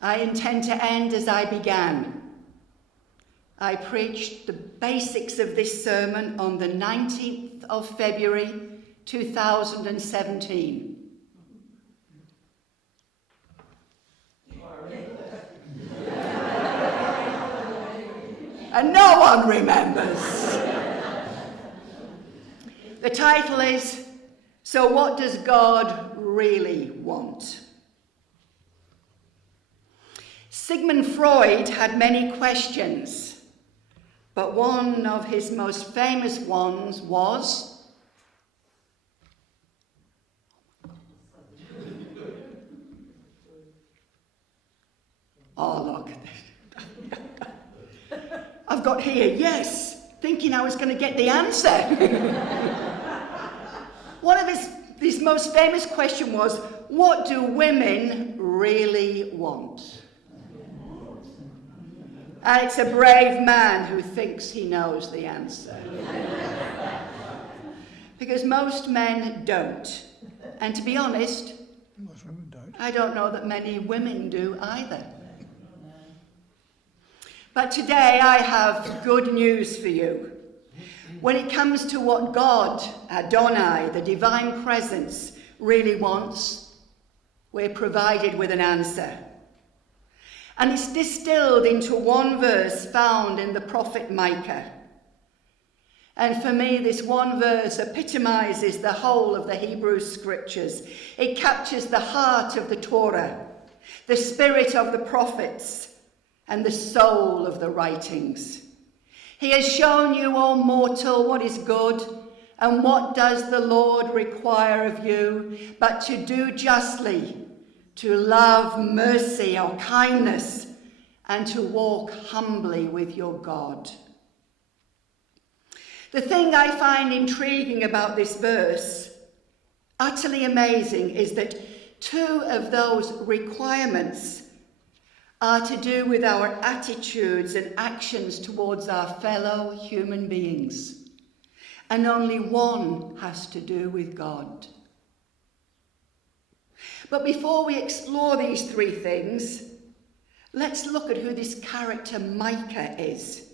I intend to end as I began. I preached the basics of this sermon on the 19th of February 2017. And no one remembers. The title is, So What Does God Really Want? Sigmund Freud had many questions, but one of his most famous ones was, oh look, I've got here, yes, thinking I was going to get the answer. One of his most famous question was, what do women really want? And it's a brave man who thinks he knows the answer. Because most men don't. And to be honest, Most women don't. I don't know that many women do either. But today I have good news for you. When it comes to what God, Adonai, the divine presence, really wants, we're provided with an answer. And it's distilled into one verse found in the prophet Micah. And for me, this one verse epitomizes the whole of the Hebrew scriptures. It captures the heart of the Torah, the spirit of the prophets, and the soul of the writings. He has shown you, O mortal, what is good, and what does the Lord require of you, but to do justly, to love mercy or kindness, and to walk humbly with your God. The thing I find intriguing about this verse, utterly amazing, is that two of those requirements are to do with our attitudes and actions towards our fellow human beings. And only one has to do with God. But before we explore these three things, let's look at who this character Micah is.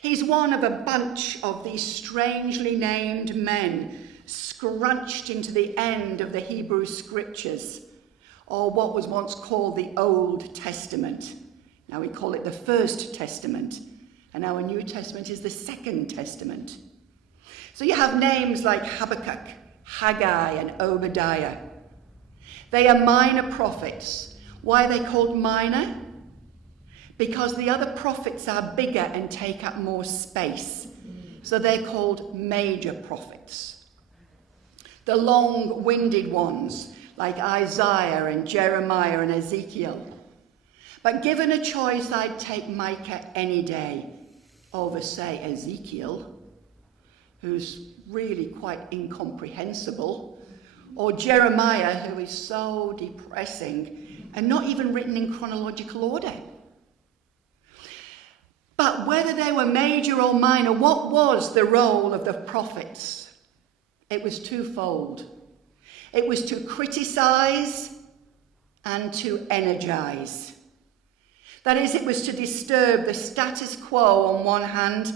He's one of a bunch of these strangely named men scrunched into the end of the Hebrew scriptures, or what was once called the Old Testament. Now we call it the First Testament, and our New Testament is the Second Testament. So you have names like Habakkuk, Haggai, and Obadiah. They are minor prophets. Why are they called minor? Because the other prophets are bigger and take up more space. So they're called major prophets. The long-winded ones, like Isaiah and Jeremiah and Ezekiel. But given a choice, I'd take Micah any day over, say, Ezekiel, who's really quite incomprehensible, or Jeremiah, who is so depressing and not even written in chronological order. But whether they were major or minor, what was the role of the prophets? It was twofold. It was to criticize and to energize. That is, it was to disturb the status quo on one hand,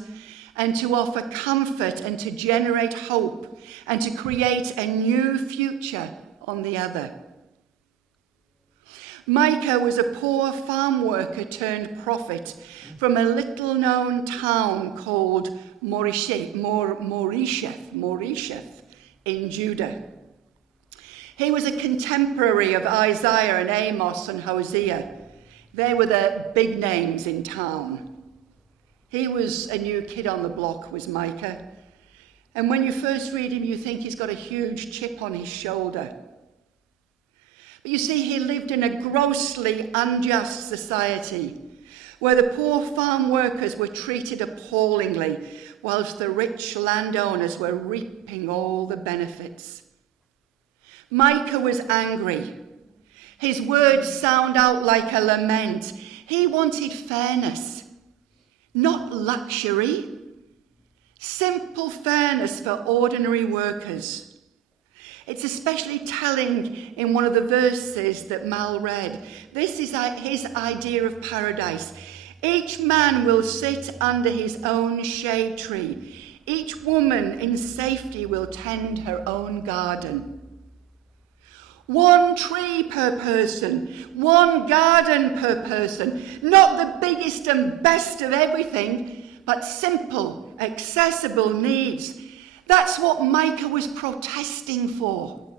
and to offer comfort and to generate hope and to create a new future on the other. Micah was a poor farm worker turned prophet from a little-known town called Moresheth in Judah. He was a contemporary of Isaiah and Amos and Hosea. They were the big names in town. He was a new kid on the block, was Micah. And when you first read him, you think he's got a huge chip on his shoulder. But you see, he lived in a grossly unjust society where the poor farm workers were treated appallingly, whilst the rich landowners were reaping all the benefits. Micah was angry. His words sound out like a lament. He wanted fairness, not luxury. Simple fairness for ordinary workers. It's especially telling in one of the verses that Mal read. This is his idea of paradise. Each man will sit under his own shade tree. Each woman in safety will tend her own garden. One tree per person, one garden per person, not the biggest and best of everything, but simple, accessible needs. That's what Micah was protesting for.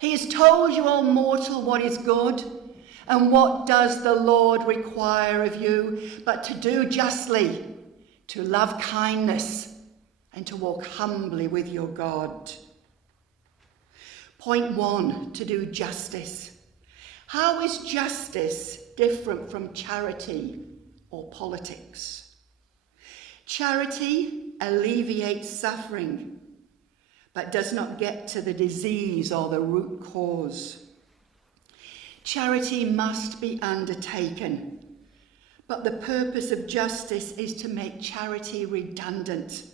He has told you, O mortal, what is good, and what does the Lord require of you, but to do justly, to love kindness, and to walk humbly with your God. Point 1, to do justice. How is justice different from charity or politics? Charity alleviates suffering, but does not get to the disease or the root cause. Charity must be undertaken, but the purpose of justice is to make charity redundant.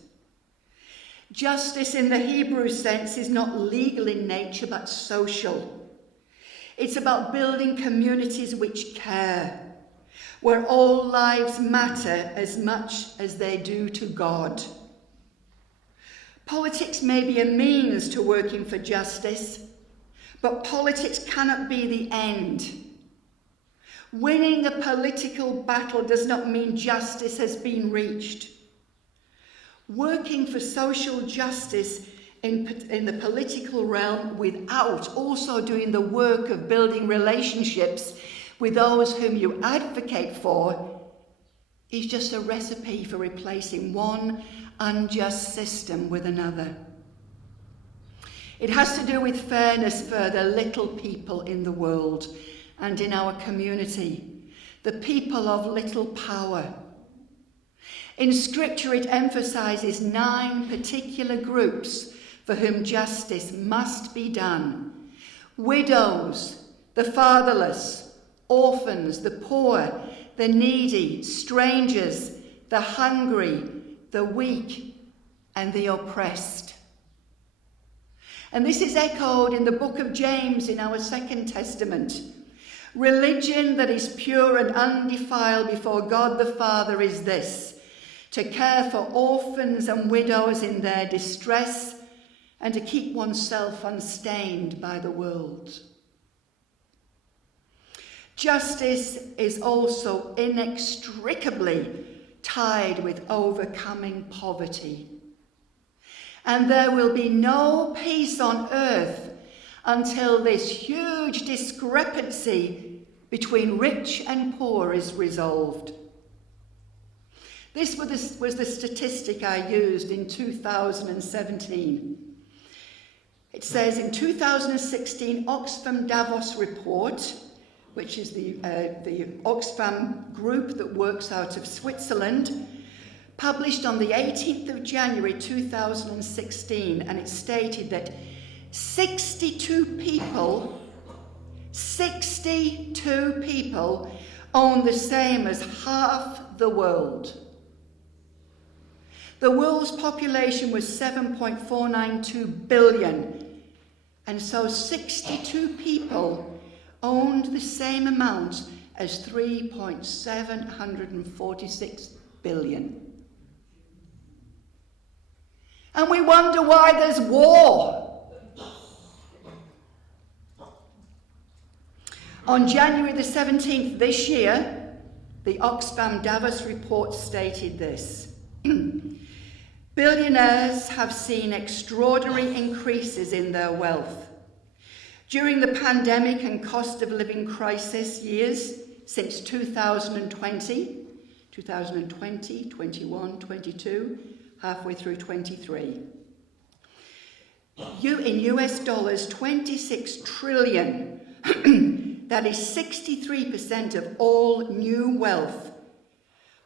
Justice in the Hebrew sense is not legal in nature, but social. It's about building communities which care, where all lives matter as much as they do to God. Politics may be a means to working for justice, but politics cannot be the end. Winning the political battle does not mean justice has been reached. Working for social justice in the political realm without also doing the work of building relationships with those whom you advocate for is just a recipe for replacing one unjust system with another. It has to do with fairness for the little people in the world and in our community, the people of little power. In Scripture, it emphasizes 9 particular groups for whom justice must be done: widows, the fatherless, orphans, the poor, the needy, strangers, the hungry, the weak, and the oppressed. And this is echoed in the book of James in our Second Testament. Religion that is pure and undefiled before God the Father is this: to care for orphans and widows in their distress, and to keep oneself unstained by the world. Justice is also inextricably tied with overcoming poverty. And there will be no peace on earth until this huge discrepancy between rich and poor is resolved. This was the statistic I used in 2017. It says in 2016 Oxfam Davos report, which is the Oxfam group that works out of Switzerland, published on the 18th of January 2016, and it stated that 62 people own the same as half the world. The world's population was 7.492 billion, and so 62 people owned the same amount as 3.746 billion. And we wonder why there's war. On January the 17th this year, the Oxfam Davos report stated this: billionaires have seen extraordinary increases in their wealth. During the pandemic and cost of living crisis years since 2020, 21, 22, halfway through 23. In US dollars, 26 trillion, that is 63% of all new wealth,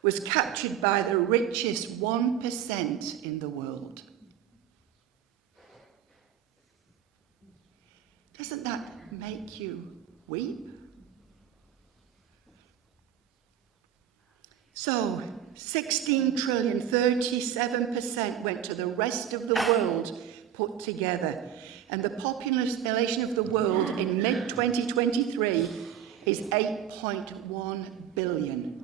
was captured by the richest 1% in the world. Doesn't that make you weep? So, 16 trillion, 37% went to the rest of the world put together. And the population of the world in mid-2023 is 8.1 billion.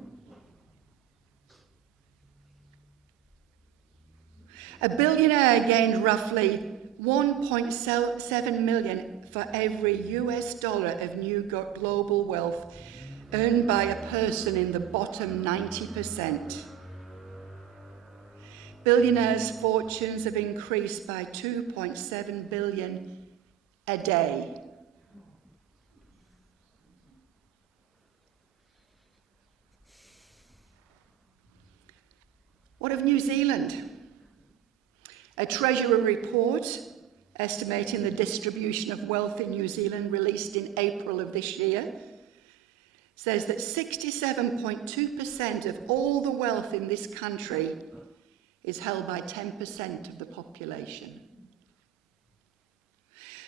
A billionaire gained roughly 1.7 million for every US dollar of new global wealth earned by a person in the bottom 90%. Billionaires' fortunes have increased by 2.7 billion a day. What of New Zealand? A Treasury report estimating the distribution of wealth in New Zealand, released in April of this year, says that 67.2% of all the wealth in this country is held by 10% of the population.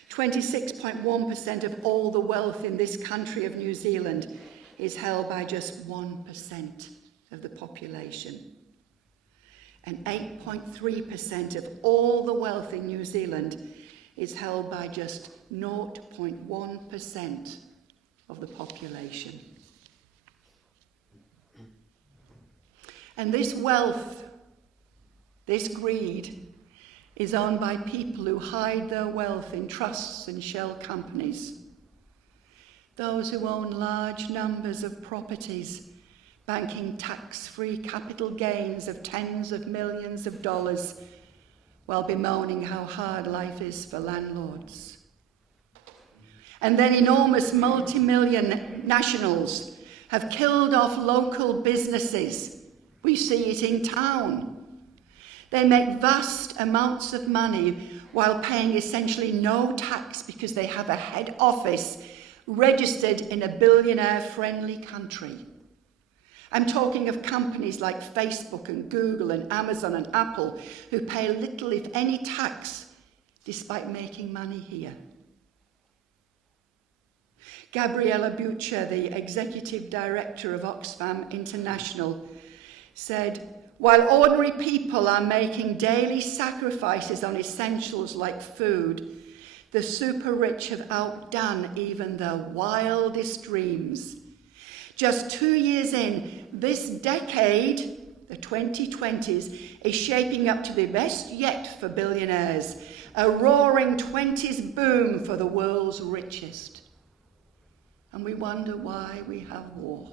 26.1% of all the wealth in this country of New Zealand is held by just 1% of the population. And 8.3% of all the wealth in New Zealand is held by just 0.1% of the population. And this wealth, this greed, is owned by people who hide their wealth in trusts and shell companies. Those who own large numbers of properties, banking tax-free capital gains of tens of millions of dollars, while bemoaning how hard life is for landlords. And then enormous multi-million nationals have killed off local businesses. We see it in town. They make vast amounts of money while paying essentially no tax because they have a head office registered in a billionaire-friendly country. I'm talking of companies like Facebook and Google and Amazon and Apple who pay little, if any, tax despite making money here. Gabriella Bucher, the executive director of Oxfam International, said, "While ordinary people are making daily sacrifices on essentials like food, the super rich have outdone even their wildest dreams. Just 2 years in, this decade, the 2020s, is shaping up to the best yet for billionaires, a roaring 20s boom for the world's richest." And we wonder why we have war.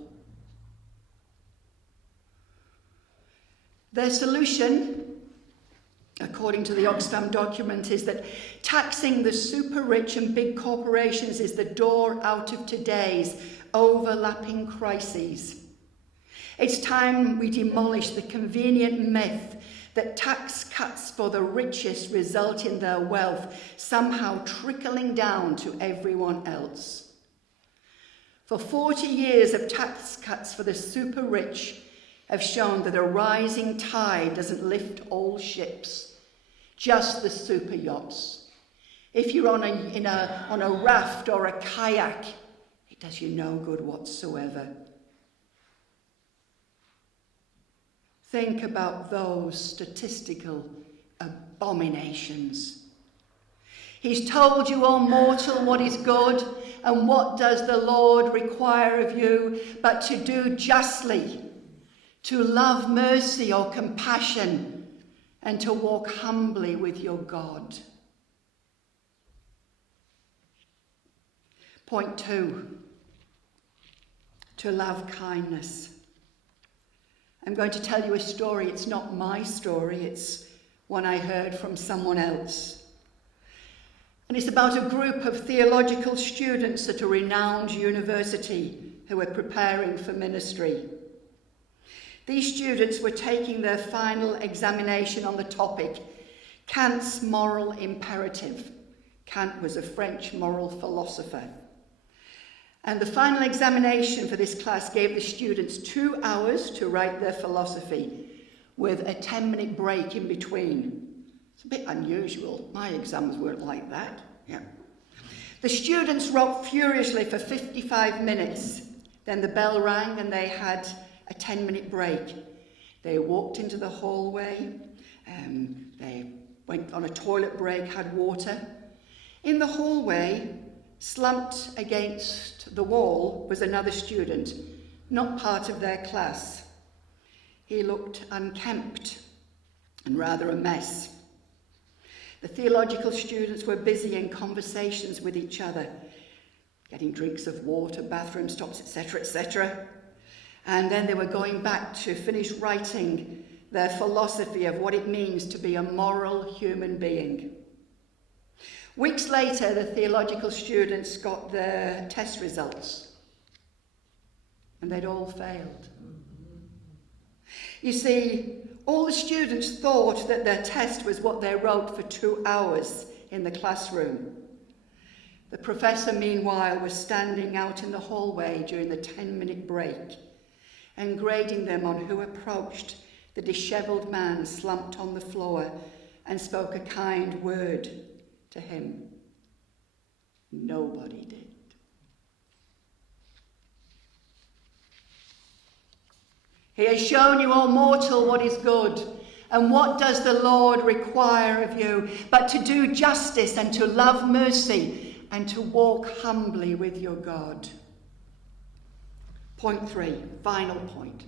Their solution, according to the Oxfam document, is that taxing the super rich and big corporations is the door out of today's overlapping crises. It's time we demolish the convenient myth that tax cuts for the richest result in their wealth somehow trickling down to everyone else. For 40 years of tax cuts for the super rich have shown that a rising tide doesn't lift all ships, just the super yachts. If you're on a raft or a kayak, it does you no good whatsoever. Think about those statistical abominations. He's told you, O mortal, what is good, and what does the Lord require of you, but to do justly, to love mercy or compassion, and to walk humbly with your God. Point 2, to love kindness. I'm going to tell you a story. It's not my story, it's one I heard from someone else. And it's about a group of theological students at a renowned university who were preparing for ministry. These students were taking their final examination on the topic, Kant's moral imperative. Kant was a French moral philosopher. And the final examination for this class gave the students 2 hours to write their philosophy, with a 10-minute break in between. It's a bit unusual. My exams weren't like that. Yeah. The students wrote furiously for 55 minutes. Then the bell rang and they had a 10-minute break. They walked into the hallway. They went on a toilet break, had water. In the hallway, slumped against the wall, was another student, not part of their class. He looked unkempt and rather a mess. The theological students were busy in conversations with each other, getting drinks of water, bathroom stops, etc., etc. And then they were going back to finish writing their philosophy of what it means to be a moral human being. Weeks later, the theological students got their test results, and they'd all failed. You see, all the students thought that their test was what they wrote for 2 hours in the classroom. The professor, meanwhile, was standing out in the hallway during the 10-minute break and grading them on who approached the dishevelled man slumped on the floor and spoke a kind word to him. Nobody did. He has shown you, O mortal, what is good. And what does the Lord require of you but to do justice and to love mercy and to walk humbly with your God? Point 3, final point.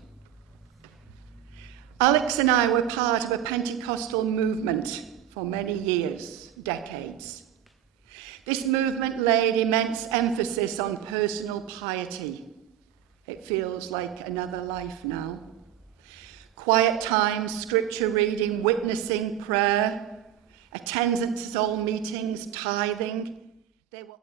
Alex and I were part of a Pentecostal movement for many years, decades. This movement laid immense emphasis on personal piety. It feels like another life now. Quiet times, scripture reading, witnessing, prayer, attendance at all meetings, tithing. They were